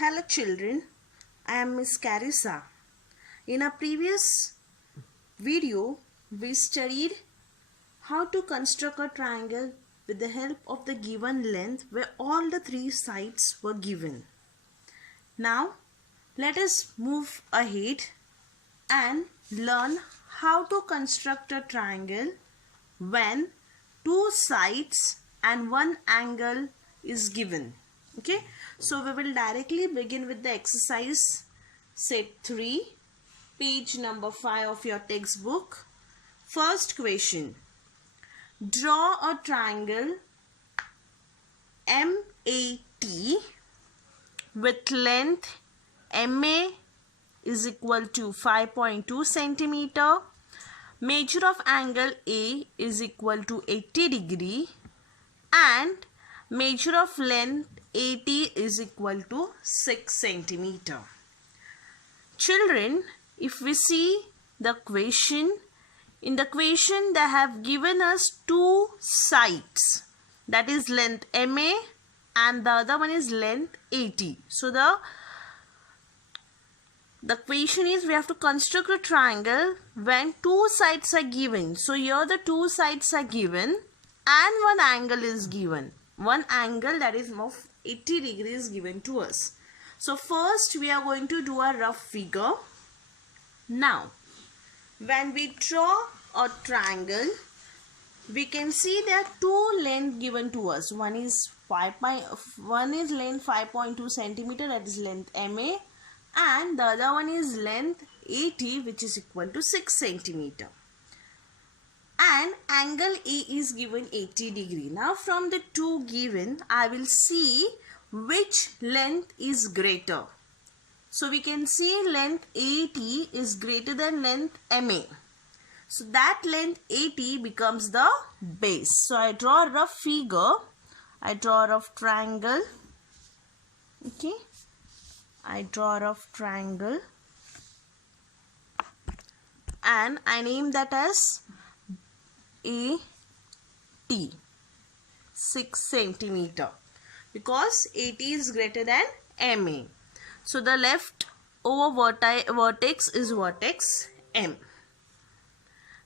Hello children, I am Miss Carissa. In a previous video, we studied how to construct a triangle with the help of the given length where all the three sides were given. Now, let us move ahead and learn how to construct a triangle when two sides and one angle is given. Okay, so we will directly begin with the exercise set 3, page number 5 of your textbook. First question: draw a triangle MAT with length MA is equal to 5.2 centimeter. Measure of angle A is equal to 80 degree and measure of length AT is equal to 6 centimeter. Children, if we see the question, in the question they have given us two sides, that is length MA and the other one is length AT. So the question is we have to construct a triangle when two sides are given. So here the two sides are given and one angle is given. One angle that is of 80 degrees given to us. So first we are going to do a rough figure. Now when we draw a triangle, we can see there are two lengths given to us. One is length 5.2 centimeter, that is length MA, and the other one is length AT, which is equal to 6 centimeter. And angle A is given 80 degree. Now from the two given, I will see which length is greater. So we can see length AT is greater than length MA. So that length AT becomes the base. So I draw a rough figure. I draw a rough triangle. Okay. I draw a rough triangle. And I name that as AT, 6 centimeter, because AT is greater than MA. So the left over vertex is vertex M.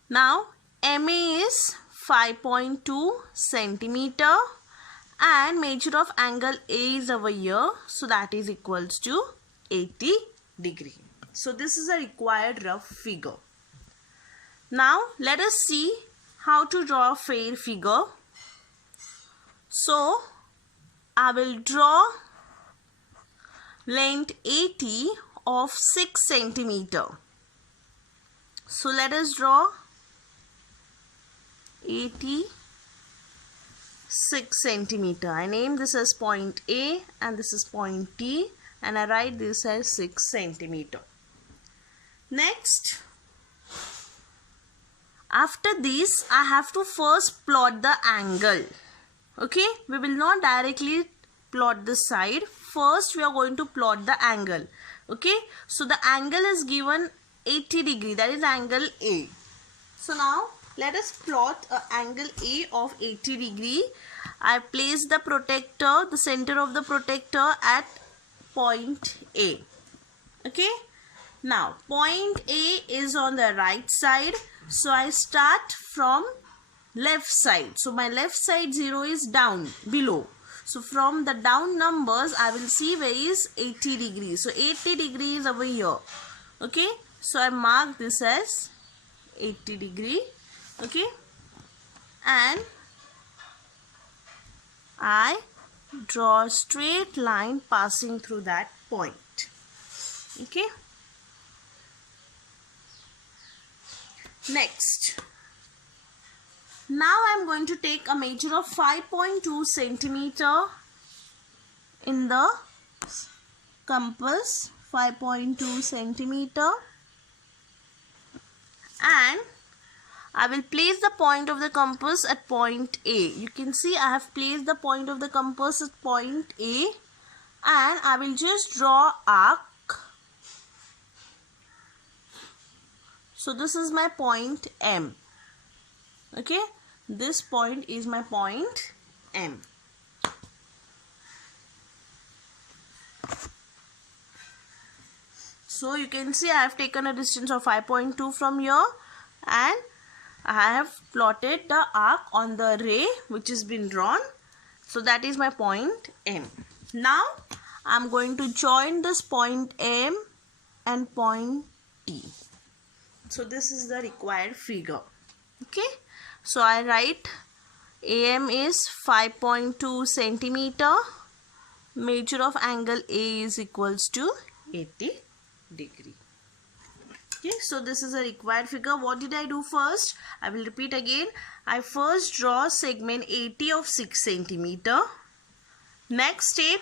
Now MA is 5.2 centimeter and measure of angle A is over here, so that is equals to 80 degree. So this is a required rough figure. Now let us see how to draw a fair figure. So I will draw length AT of 6 centimeter. So let us draw AT 6 centimeter. I name this as point A and this is point T, and I write this as 6 centimeter. Next, after this, I have to first plot the angle. Okay, we will not directly plot the side. First, we are going to plot the angle. Okay, so the angle is given 80 degree, that is angle A. So now, let us plot an angle A of 80 degree. I place the protector, the center of the protector at point A. Okay, now point A is on the right side. So I start from left side. So my left side 0 is down, below. So from the down numbers, I will see where is 80 degrees. So 80 degrees over here. Okay. So I mark this as 80 degree. Okay. And I draw a straight line passing through that point. Okay. Next, now I am going to take a measure of 5.2 centimeter in the compass, 5.2 centimeter, and I will place the point of the compass at point A. You can see I have placed the point of the compass at point A, and I will just draw arc. So this is my point M. Okay, this point is my point M. So you can see I have taken a distance of 5.2 from here, and I have plotted the arc on the ray which has been drawn. So that is my point M. Now I am going to join this point M and point T. So this is the required figure. Okay, so I write AM is 5.2 centimeter. Measure of angle A is equals to 80 degree. Okay, so this is a required figure. What did I do first? I will repeat again. I first draw segment 80 of 6 centimeter. Next step,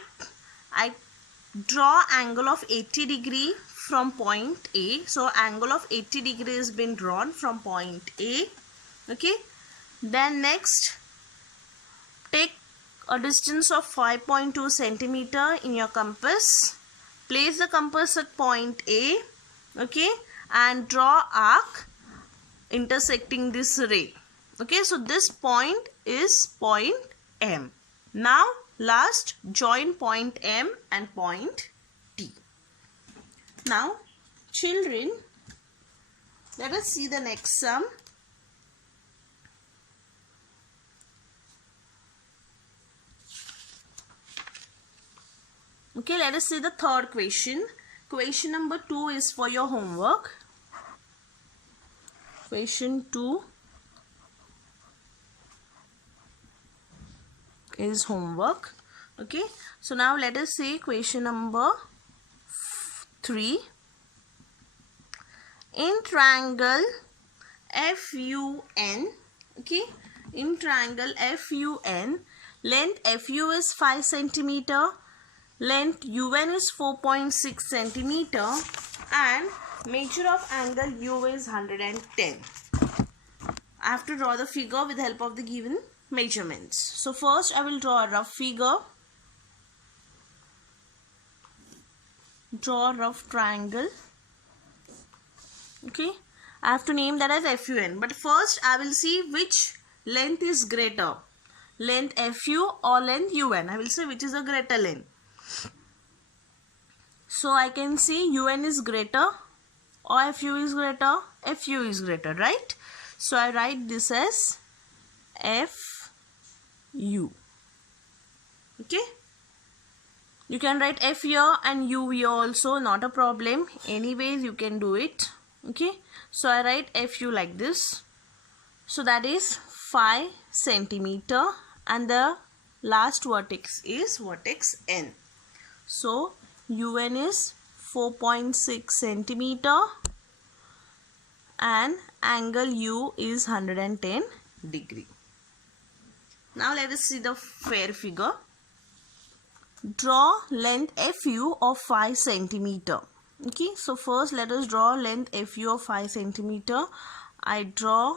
I draw angle of 80 degree from point A. So angle of 80 degree has been drawn from point A. Okay, then next take a distance of 5.2 centimeter in your compass. Place the compass at point A, okay, and draw arc intersecting this ray. Okay, so this point is point M. Now last, join point M and point T. Now children, let us see the next sum. Okay, let us see the third question. Question number 2 is for your homework. Question 2 is homework. Okay, so now let us see question number 3. In triangle FUN, okay, in triangle FUN, length FU is 5 centimeter. Length UN is 4.6 centimeter and measure of angle U is 110. I have to draw the figure with the help of the given measurements. So first I will draw a rough figure. Draw a rough triangle. Okay, I have to name that as FUN. But first I will see which length is greater. Length FU or length UN. I will say which is a greater length. So I can see UN is greater or FU is greater. FU is greater, right? So I write this as FU. Okay. You can write F here and U here also, not a problem. Anyways, you can do it. Okay. So I write FU like this. So that is 5 centimeter and the last vertex is vertex N. So UN is 4.6 centimeter and angle U is 110 degree. Now let us see the fair figure. Draw length FU of 5 centimeter. Okay, so first let us draw length FU of 5 centimeter. I draw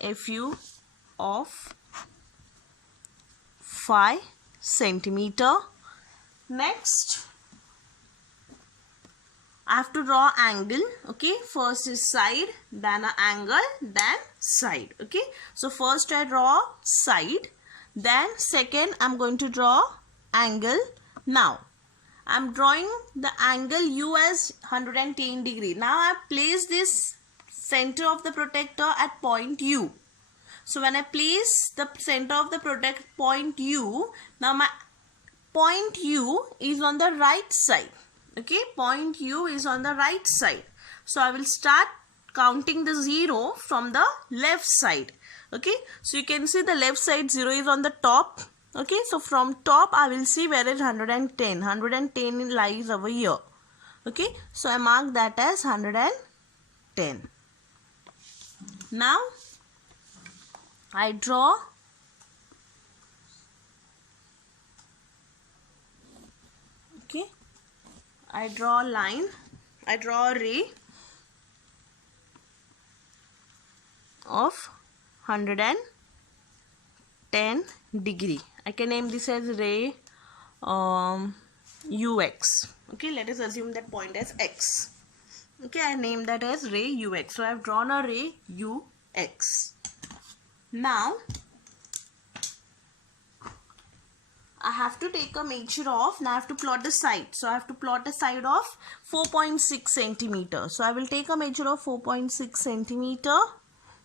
FU of 5 centimeter. Next, I have to draw angle. Okay, first is side, then an angle, then side. Okay, so first I draw side, then second I am going to draw angle. Now I am drawing the angle U as 110 degree. Now I place this center of the protector at point U. So when I place the center of the point U, now my point U is on the right side. Okay, point U is on the right side. So I will start counting the 0 from the left side. Okay, so you can see the left side 0 is on the top. Okay, so from top I will see where is 110. 110 lies over here. Okay, so I mark that as 110. Now I draw I draw a line, I draw a ray of 110 degree. I can name this as ray UX. Okay, let us assume that point as X. Okay, I name that as ray UX. So I have drawn a ray UX. Now I have to take a measure of, now I have to plot the side. So I have to plot a side of 4.6 centimeter. So I will take a measure of 4.6 centimeter.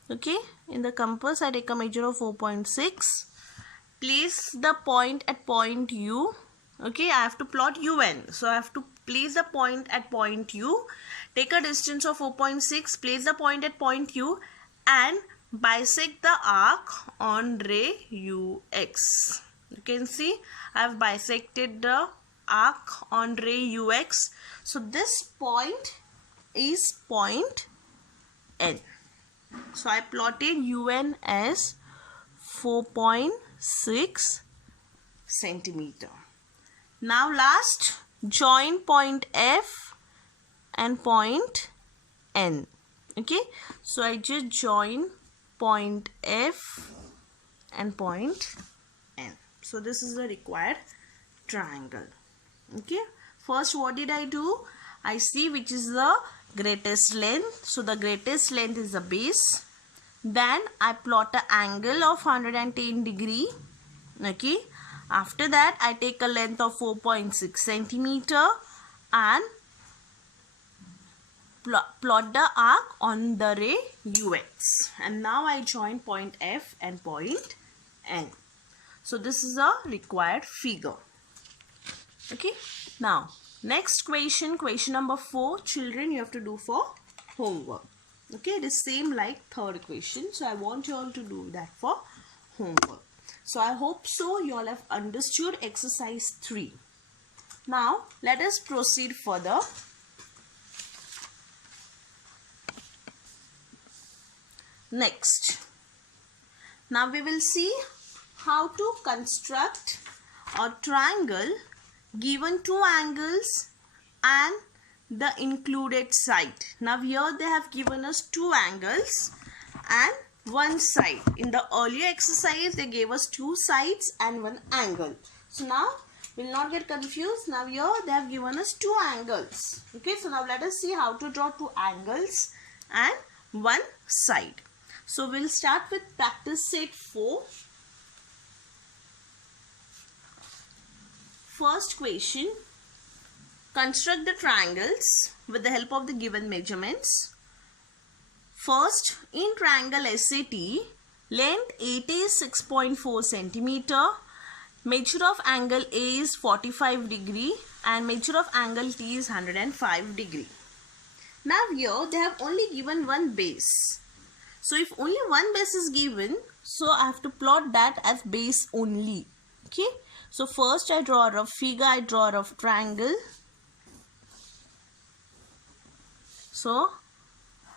Okay, in the compass I take a measure of 4.6. Place the point at point U. Okay, I have to plot UN. So I have to place the point at point U. Take a distance of 4.6. Place the point at point U and bisect the arc on ray UX. You can see I have bisected the arc on ray UX. So this point is point N. So I plotted UN as 4.6 centimeter. Now last, join point F and point N. Okay, so I just join point F and point N. So this is the required triangle. Okay, first what did I do? I see which is the greatest length. So the greatest length is the base. Then I plot an angle of 110 degree. Okay, after that I take a length of 4.6 centimeter and plot the arc on the ray UX. And now I join point F and point N. So this is a required figure. Okay, now next question, question number 4. Children, you have to do for homework. Okay, it is same like third question. So I want you all to do that for homework. So I hope so you all have understood exercise 3. Now let us proceed further. Next, now we will see how to construct a triangle given 2 angles and the included side. Now here they have given us 2 angles and 1 side. In the earlier exercise they gave us 2 sides and 1 angle. So now we will not get confused. Now here they have given us 2 angles. Okay, so now let us see how to draw 2 angles and 1 side. So we'll start with practice set 4. First question, construct the triangles with the help of the given measurements. First, in triangle SAT, length 8 is 6.4 centimeter, measure of angle A is 45 degree and measure of angle T is 105 degree. Now here they have only given one base. So if only one base is given, so I have to plot that as base only. Okay. So first I draw a rough figure, I draw a rough triangle. So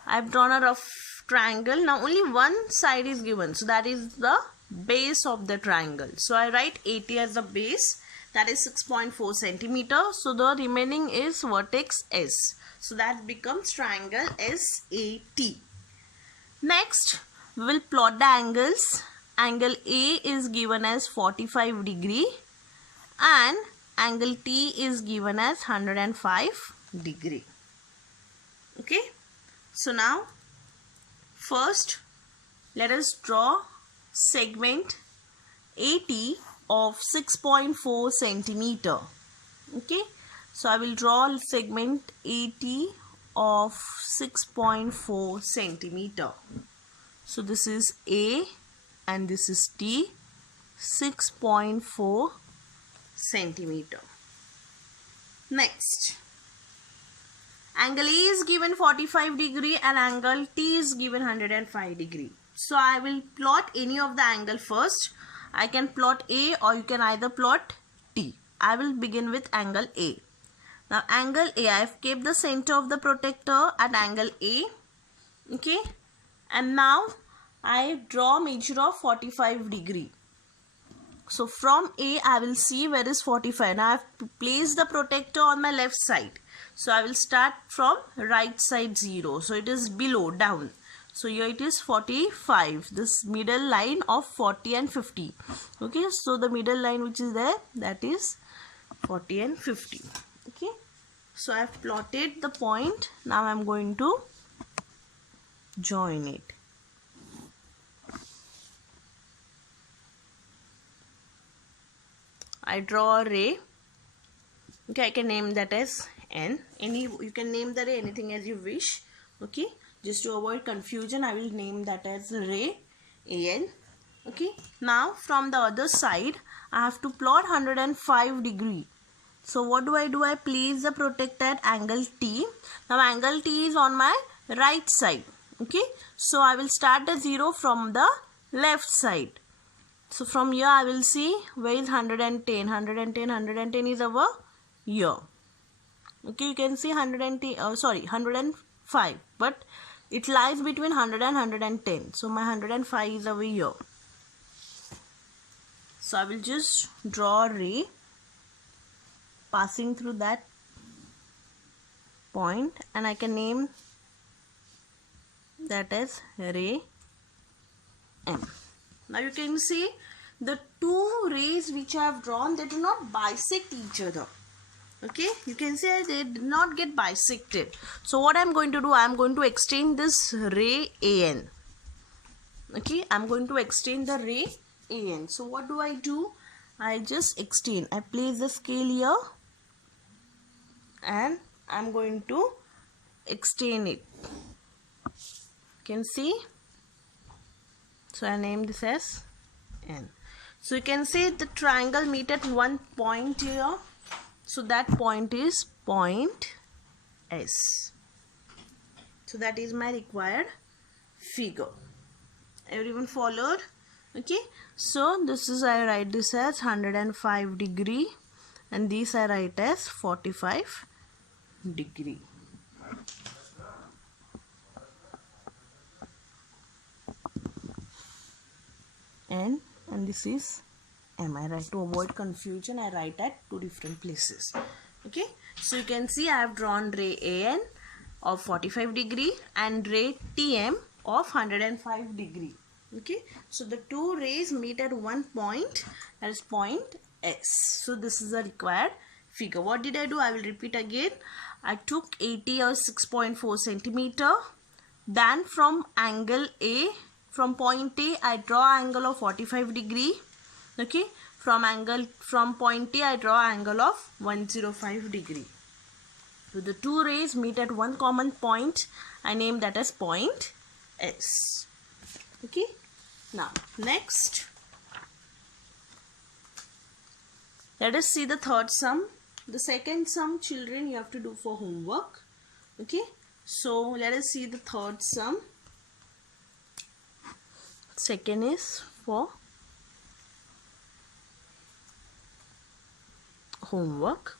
I have drawn a rough triangle. Now only one side is given. So that is the base of the triangle. So I write 80 as the base. That is 6.4 centimeter. So the remaining is vertex S. So that becomes triangle SAT. Next, we will plot the angles. Angle A is given as 45 degree and angle T is given as 105 degree. Okay. So now, first, let us draw segment AT of 6.4 centimeter. Okay. So I will draw segment AT of 6.4 centimeter. So this is A and this is T, 6.4 centimeter. Next, angle A is given 45 degree and angle T is given 105 degree. So I will plot any of the angle first. I can plot A or you can either plot T. I will begin with angle A. Now angle A, I have kept the center of the protector at angle A. Okay. And now I draw measure of 45 degree. So from A I will see where is 45. Now I have placed the protector on my left side. So I will start from right side 0. So it is below, down. So here it is 45. This middle line of 40 and 50. Okay. So the middle line which is there, that is 40 and 50. Okay. So I have plotted the point. Now I am going to join it. I draw a ray. Okay, I can name that as N. You can name the ray anything as you wish. Okay, just to avoid confusion, I will name that as ray AN. Okay, now from the other side, I have to plot 105 degree. So what do? I place the protected angle T. Now angle T is on my right side. Okay, so I will start the 0 from the left side. So from here I will see where is 110. 110 is over here. Okay, you can see 105, but it lies between 100 and 110. So my 105 is over here. So I will just draw a ray passing through that point, and I can name that as ray M. Now you can see the two rays which I have drawn, they do not bisect each other. Okay, you can see they did not get bisected. So what I am going to do, I am going to extend this ray AN. Okay, I am going to extend the ray AN. So what do? I just extend. I place the scale here and I am going to extend it. You can see. So I name this as N. So you can see the triangle meet at one point here. So that point is point S. So that is my required figure. Everyone followed? Okay. So this is, I write this as 105 degree and this I write as 45 degree. And this is M. I write, to avoid confusion, I write at two different places. Okay, so you can see I have drawn ray AN of 45 degree and ray TM of 105 degree. Okay, so the two rays meet at one point, that is point S. So this is the required figure. What did I do? I will repeat again. I took 80 or 6.4 centimeter. Then from angle A, from point A, I draw angle of 45 degree. Okay, from point A, I draw angle of 105 degree. So the two rays meet at one common point. I name that as point S. Okay, now next, let us see the third sum. The second sum, children, you have to do for homework. Okay, so let us see the third sum. Second is for homework.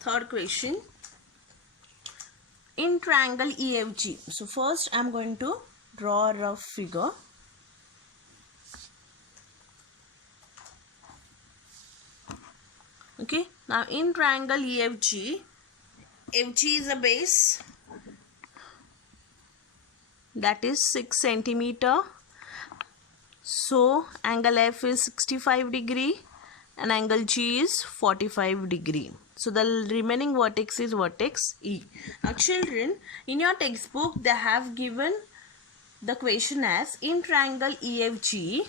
Third question, in triangle EFG. So first I am going to draw a rough figure. Okay, now in triangle EFG, FG is a base, that is 6 centimeter. So angle F is 65 degree and angle G is 45 degree. So the remaining vertex is vertex E. Now children, in your textbook they have given the question as in triangle EFG.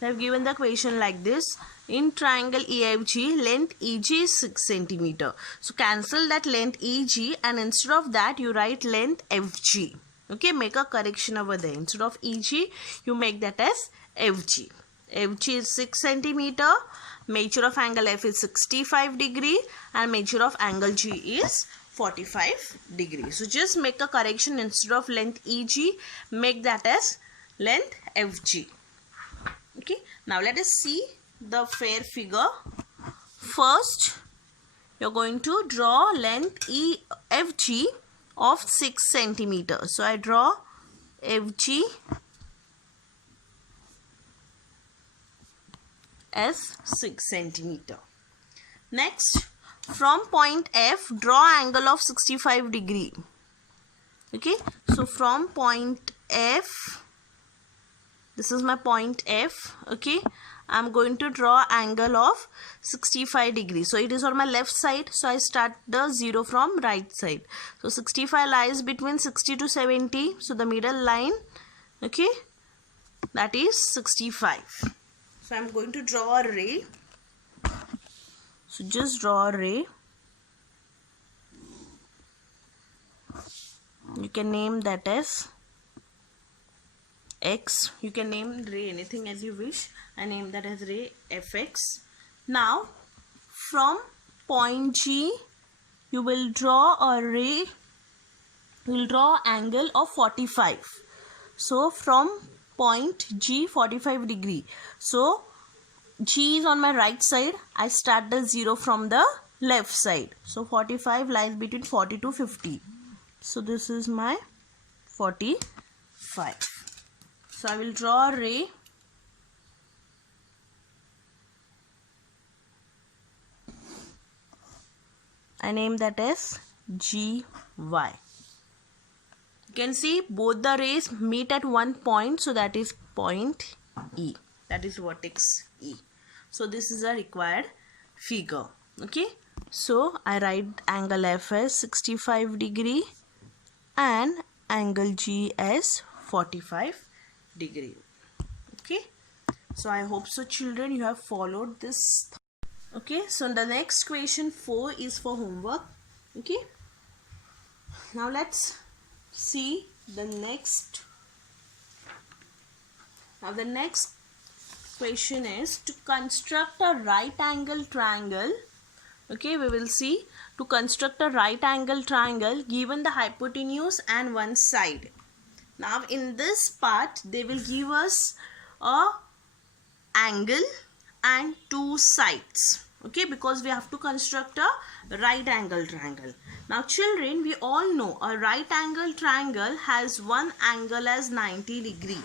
They have given the question like this. In triangle EFG, length EG is 6 centimeter. So cancel that length EG and instead of that you write length FG. Okay, make a correction over there. Instead of EG, you make that as FG. FG is 6 centimeter. Measure of angle F is 65 degree and measure of angle G is 45 degree. So just make a correction. Instead of length EG, make that as length FG. Okay, now let us see the fair figure. First, you are going to draw length FG of 6 centimeter. So I draw FG as 6 centimeter. Next, from point F, draw angle of 65 degree. Okay, so from point F, this is my point F. Okay, I am going to draw angle of 65 degrees. So it is on my left side. So I start the 0 from right side. So 65 lies between 60 to 70. So the middle line, okay, that is 65. So I'm going to draw a ray. So just draw a ray. You can name that as X. You can name ray anything as you wish. I name that as ray Fx. Now from point G you will draw a ray. You will draw angle of 45. So from point G, 45 degree. So G is on my right side. I start the 0 from the left side. So 45 lies between 40 to 50. So this is my 45. So I will draw a ray. I name that as GY. You can see both the rays meet at one point, so that is point E. That is vertex E. So this is a required figure. Okay. So I write angle F as 65 degree and angle G as 45 degree. Okay. So I hope so children you have followed this. Okay. So the next question 4 is for homework. Okay. Now let's see the next. Now the next question is to construct a right angle triangle. Okay, we will see to construct a right angle triangle given the hypotenuse and one side. Now in this part they will give us a angle and two sides. Okay, because we have to construct a right angle triangle. Now children, we all know a right angle triangle has one angle as 90 degree.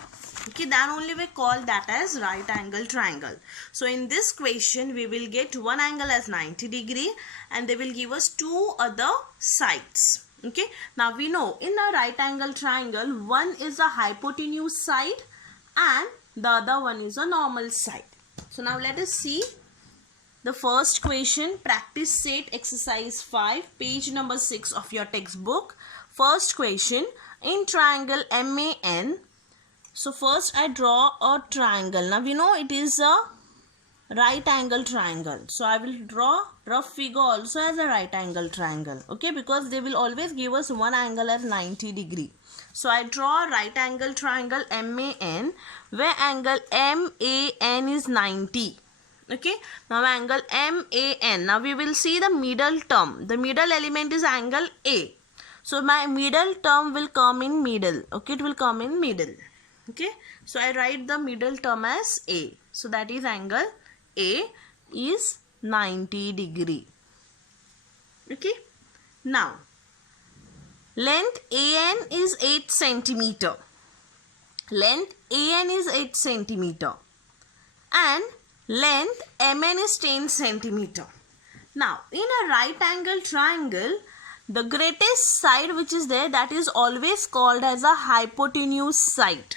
Okay, then only we call that as right angle triangle. So in this question we will get one angle as 90 degree and they will give us two other sides. Okay, now we know in a right angle triangle one is a hypotenuse side and the other one is a normal side. So now let us see the first question, practice set exercise 5, page number 6 of your textbook. First question, in triangle MAN. So first I draw a triangle. Now we know it is a right angle triangle. So I will draw rough figure also as a right angle triangle. Okay, because they will always give us one angle as 90 degree. So I draw a right angle triangle MAN where angle MAN is 90. Okay, now angle MAN. Now we will see the middle term. The middle element is angle A. So my middle term will come in middle. Okay, it will come in middle. Okay, so I write the middle term as A. So that is angle A is 90 degree. Okay, now length AN is 8 centimeter. Length AN is 8 centimeter and length MN is 10 centimeter. Now in a right angle triangle, the greatest side which is there, that is always called as a hypotenuse side.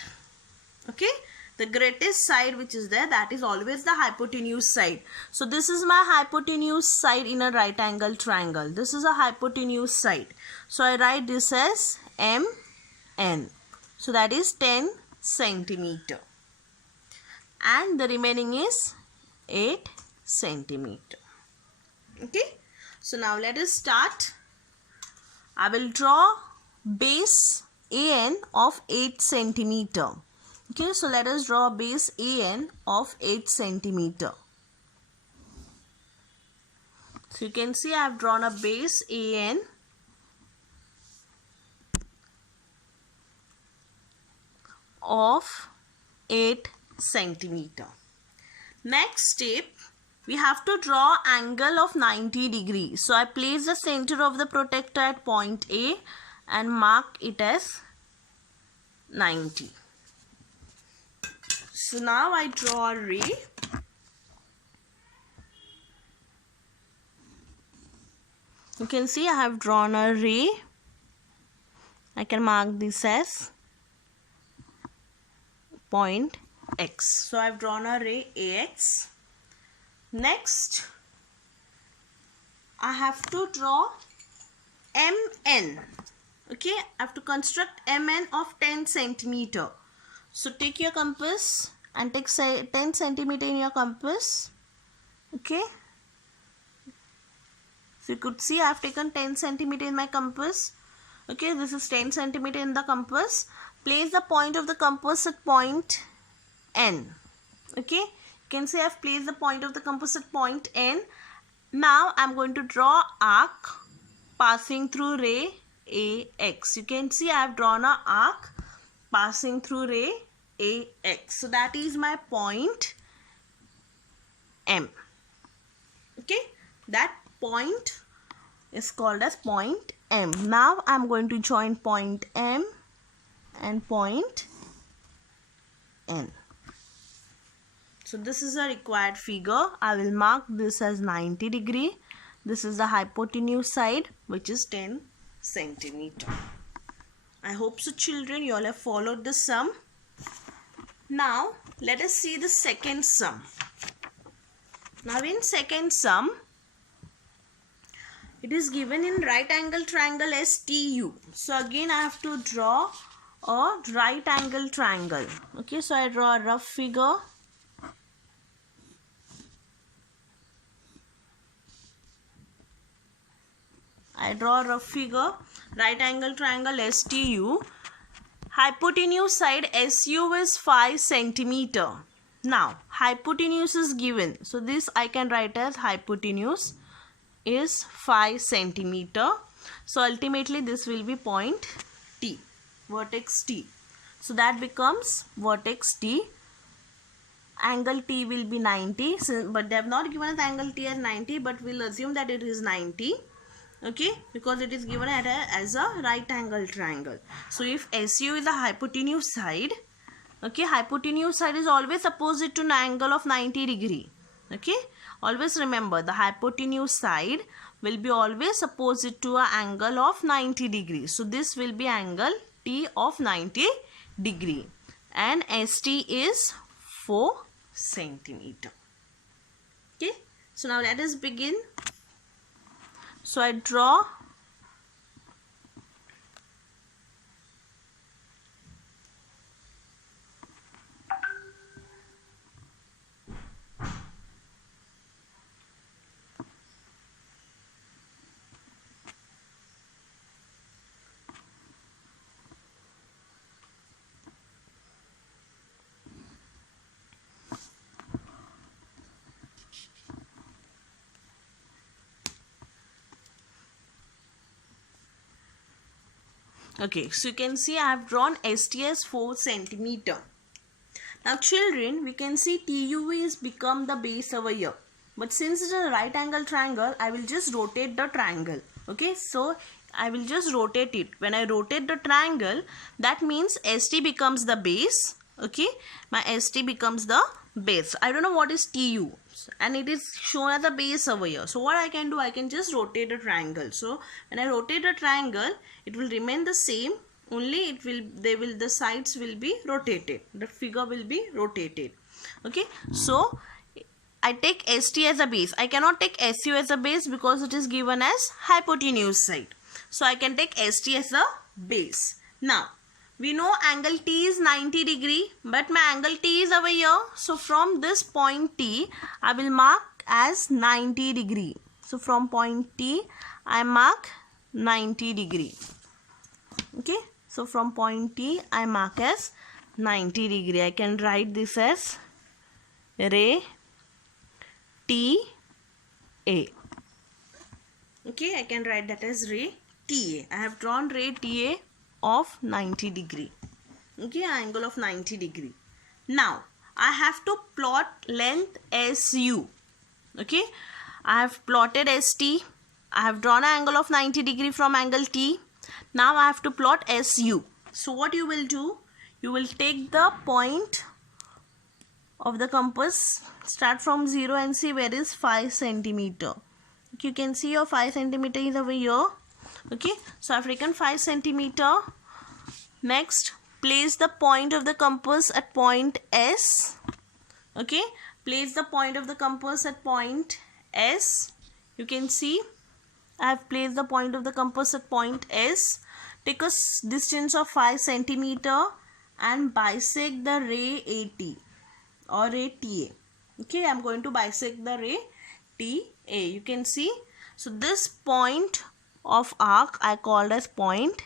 Okay, the greatest side which is there, that is always the hypotenuse side. So this is my hypotenuse side in a right angle triangle. This is a hypotenuse side. So I write this as MN. So that is 10 centimeter. And the remaining is 8 centimeter. Okay, so now let us start. I will draw base AN of 8 centimeter. Okay, so let us draw base AN of 8 centimeter. So you can see I have drawn a base AN of 8 centimeter. Next step, we have to draw angle of 90 degree. So I place the center of the protector at point A and mark it as 90. So now I draw a ray. You can see I have drawn a ray. I can mark this as point X. So I have drawn a ray AX. Next, I have to draw MN. Okay, I have to construct MN of 10 centimeter. So take your compass and take 10 centimeter in your compass. Okay, so you could see I have taken 10 centimeter in my compass. Okay, this is 10 centimeter in the compass. Place the point of the compass at point N. Okay, you can see I have placed the point of the compass at point N. Now I am going to draw arc passing through ray AX. You can see I have drawn an arc passing through ray AX. So that is my point M. Okay, that point is called as point M. Now I am going to join point M and point N. So this is a required figure. I will mark this as 90 degree. This is the hypotenuse side, which is 10 centimeter. I hope so children, you all have followed the sum. Now let us see the second sum. Now in second sum, it is given in right angle triangle as TU. So again I have to draw a right angle triangle. Okay, so I draw a rough figure. I draw a rough figure. Right angle triangle STU. Hypotenuse side SU is 5 centimeter. Now hypotenuse is given. So this I can write as hypotenuse is 5 centimeter. So ultimately this will be point T. Vertex T. So that becomes vertex T. Angle T will be 90. But they have not given us angle T as 90. But we'll assume that it is 90. Okay, because it is given as a right angle triangle. So if SU is the hypotenuse side, okay, hypotenuse side is always opposite to an angle of 90 degree. Okay, always remember the hypotenuse side will be always opposite to an angle of 90 degree. So this will be angle T of 90 degree and ST is 4 centimeter. Okay, so now let us begin. So I draw okay, so you can see I have drawn ST as 4 centimeter. Now children, we can see TU is become the base over here. But since it is a right angle triangle, I will just rotate the triangle. Okay, so I will just rotate it. When I rotate the triangle, that means ST becomes the base. Okay, my ST becomes the base. I don't know what is TU. And it is shown as a base over here. So what I can do, I can just rotate the triangle. So when I rotate the triangle, it will remain the same. Only the sides will be rotated. The figure will be rotated. Okay. So I take ST as a base. I cannot take SU as a base because it is given as hypotenuse side. So I can take ST as a base. Now we know angle T is 90 degree, but my angle T is over here. So from this point T, I will mark as 90 degree. So from point T, I mark 90 degree. Okay. So from point T, I mark as 90 degree. I can write this as ray TA. Okay. I can write that as ray TA. I have drawn ray TA of 90 degree. Okay, angle of 90 degree. Now I have to plot length SU. Okay, I have plotted ST. I have drawn an angle of 90 degree from angle T. Now I have to plot SU. So what you will do, you will take the point of the compass, start from 0 and see where is 5 centimeter. Okay, you can see your 5 centimeter is over here. Okay, so I have taken 5 centimeter. Next, place the point of the compass at point S. Okay, place the point of the compass at point S. You can see I have placed the point of the compass at point S. Take a distance of 5 centimeter and bisect the ray AT. or ray TA. Okay, I'm going to bisect the ray TA. You can see. So this point of arc I called as point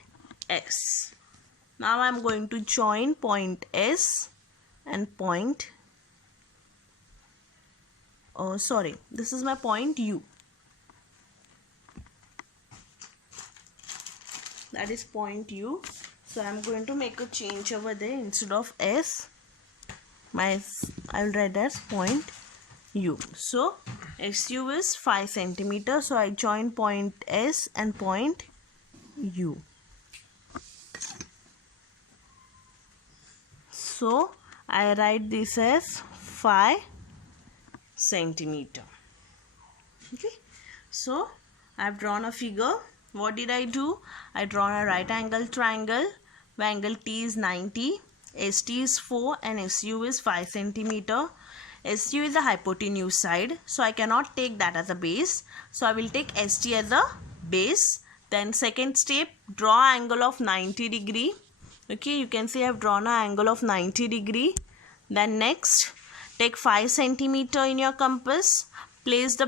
S. Now I'm going to join point S and point, this is my point U. That is point U. So I'm going to make a change over there. Instead of S, I'll write as point U. So SU is 5 centimeter. So I join point S and point U. So I write this as 5 centimeter. Okay. So I've drawn a figure. What did I do? I drawn a right angle triangle where angle T is 90, ST is 4 and SU is 5 centimeter. SU is the hypotenuse side, so I cannot take that as a base. So I will take ST as a base. Then second step, draw angle of 90 degree. Okay, you can see I have drawn an angle of 90 degree. Then next, take 5 centimeter in your compass. Place the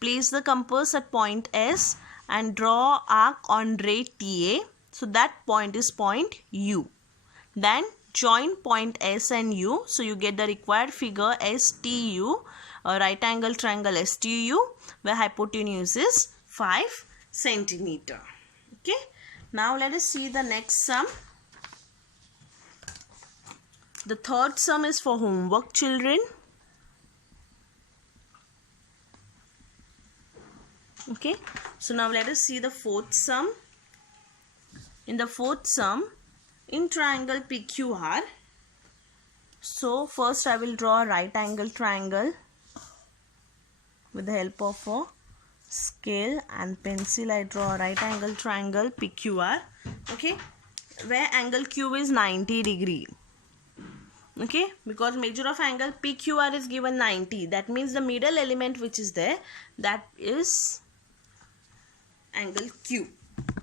place the compass at point S and draw arc on ray TA. So that point is point U. Then join point S and U. So you get the required figure STU, a right angle triangle STU, where hypotenuse is 5 centimeter. Okay. Now let us see the next sum. The third sum is for homework, children. Okay, so now let us see the fourth sum. In the fourth sum, in triangle PQR, so first I will draw a right angle triangle with the help of a scale and pencil. I draw a right angle triangle PQR, okay, where angle Q is 90 degree. Okay, because measure of angle PQR is given 90. That means the middle element which is there, that is angle Q.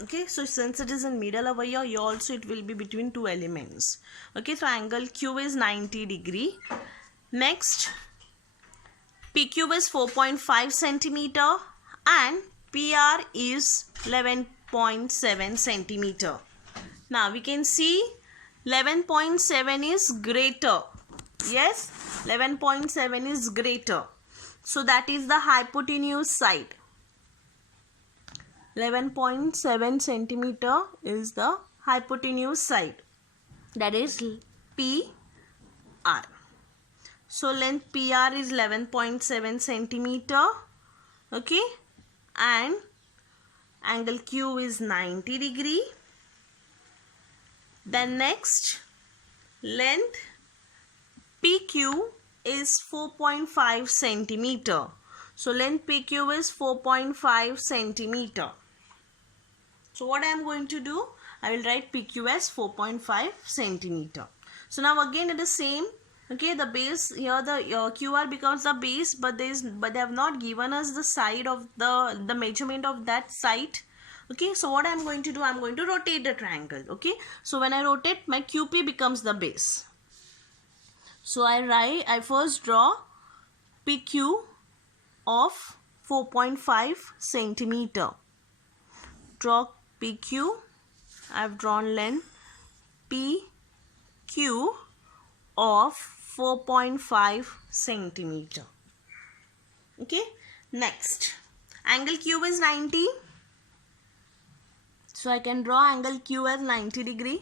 Okay, so since it is in middle over here, also it will be between two elements. Okay, so angle Q is 90 degree. Next, PQ is 4.5 centimeter and PR is 11.7 centimeter. Now we can see 11.7 is greater. Yes, 11.7 is greater. So that is the hypotenuse side. 11.7 centimeter is the hypotenuse side. That is PR. So length PR is 11.7 centimeter. Okay. And angle Q is 90 degree. Then next, length PQ is 4.5 centimeter. So length PQ is 4.5 centimeter. So what I am going to do, I will write PQ as 4.5 centimeter. So now again it is same. Okay, the base here, the QR becomes the base, but they have not given us the side of the measurement of that side. Okay, so what I am going to do, I am going to rotate the triangle. Okay, so when I rotate, my QP becomes the base. So I first draw PQ of 4.5 centimeter. Draw PQ. I have drawn length PQ of 4.5 centimeter. Okay, next, angle Q is 90. So I can draw angle Q as 90 degree.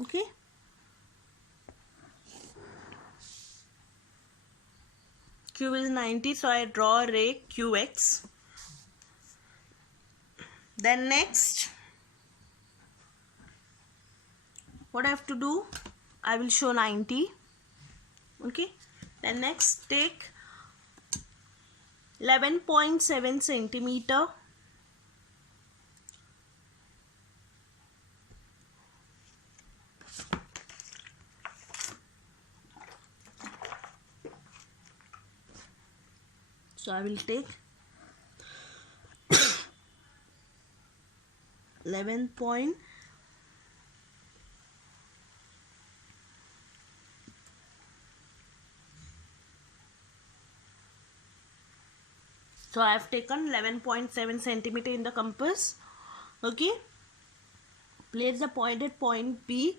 Okay. Q is 90, so I draw a ray QX. Then next, what I have to do, I will show 90. Okay. Then next, take 11.7 centimeter. So I will take 11.7 So I have taken 11.7 centimeter in the compass. Okay. Place the point at point P.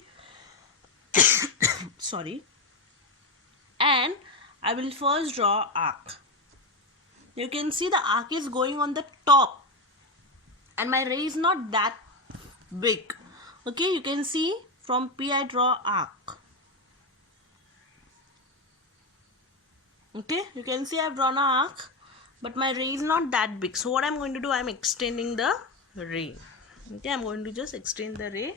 Sorry. And I will first draw arc. You can see the arc is going on the top and my ray is not that big. Okay, you can see from P I draw arc. Okay, you can see I have drawn an arc, but my ray is not that big. So what I am going to do, I am extending the ray. Okay, I am going to just extend the ray.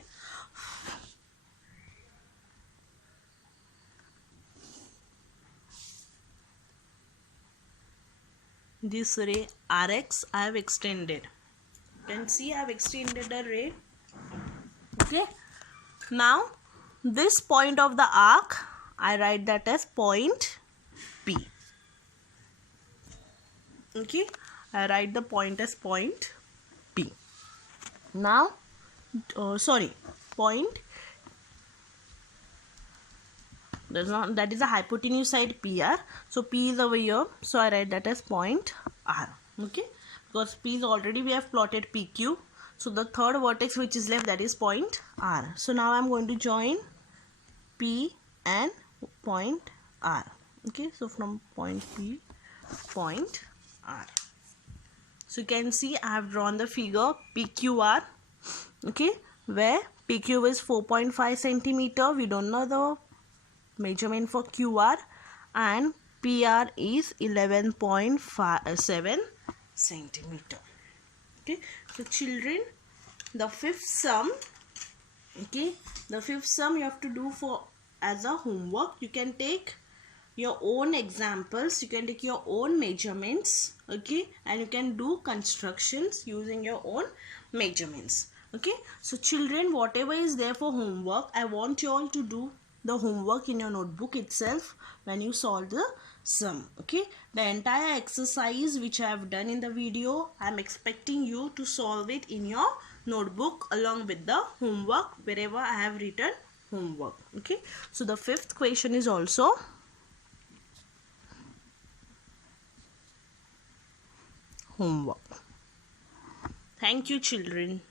This ray Rx I have extended. You can see I have extended the ray. Okay, now this point of the arc I write that as point P. Okay, I write the point as point P. Now point, that is a hypotenuse side PR. So P is over here, so I write that as point R. Okay, because P is already, we have plotted PQ, so the third vertex which is left, that is point R. So now I am going to join P and point R. Okay, so from point P, point R. So you can see I have drawn the figure PQR. Okay, where PQ is 4.5 centimeter. We don't know the measurement for QR, and PR is 11.7 centimeter. Okay, so children, the fifth sum, okay, the fifth sum you have to do for as a homework. You can take your own examples, you can take your own measurements, okay, and you can do constructions using your own measurements. Okay, so children, whatever is there for homework, I want you all to do the homework in your notebook itself when you solve the sum. Okay, the entire exercise which I have done in the video, I am expecting you to solve it in your notebook along with the homework wherever I have written homework. Okay, so the fifth question is also homework. Thank you, children.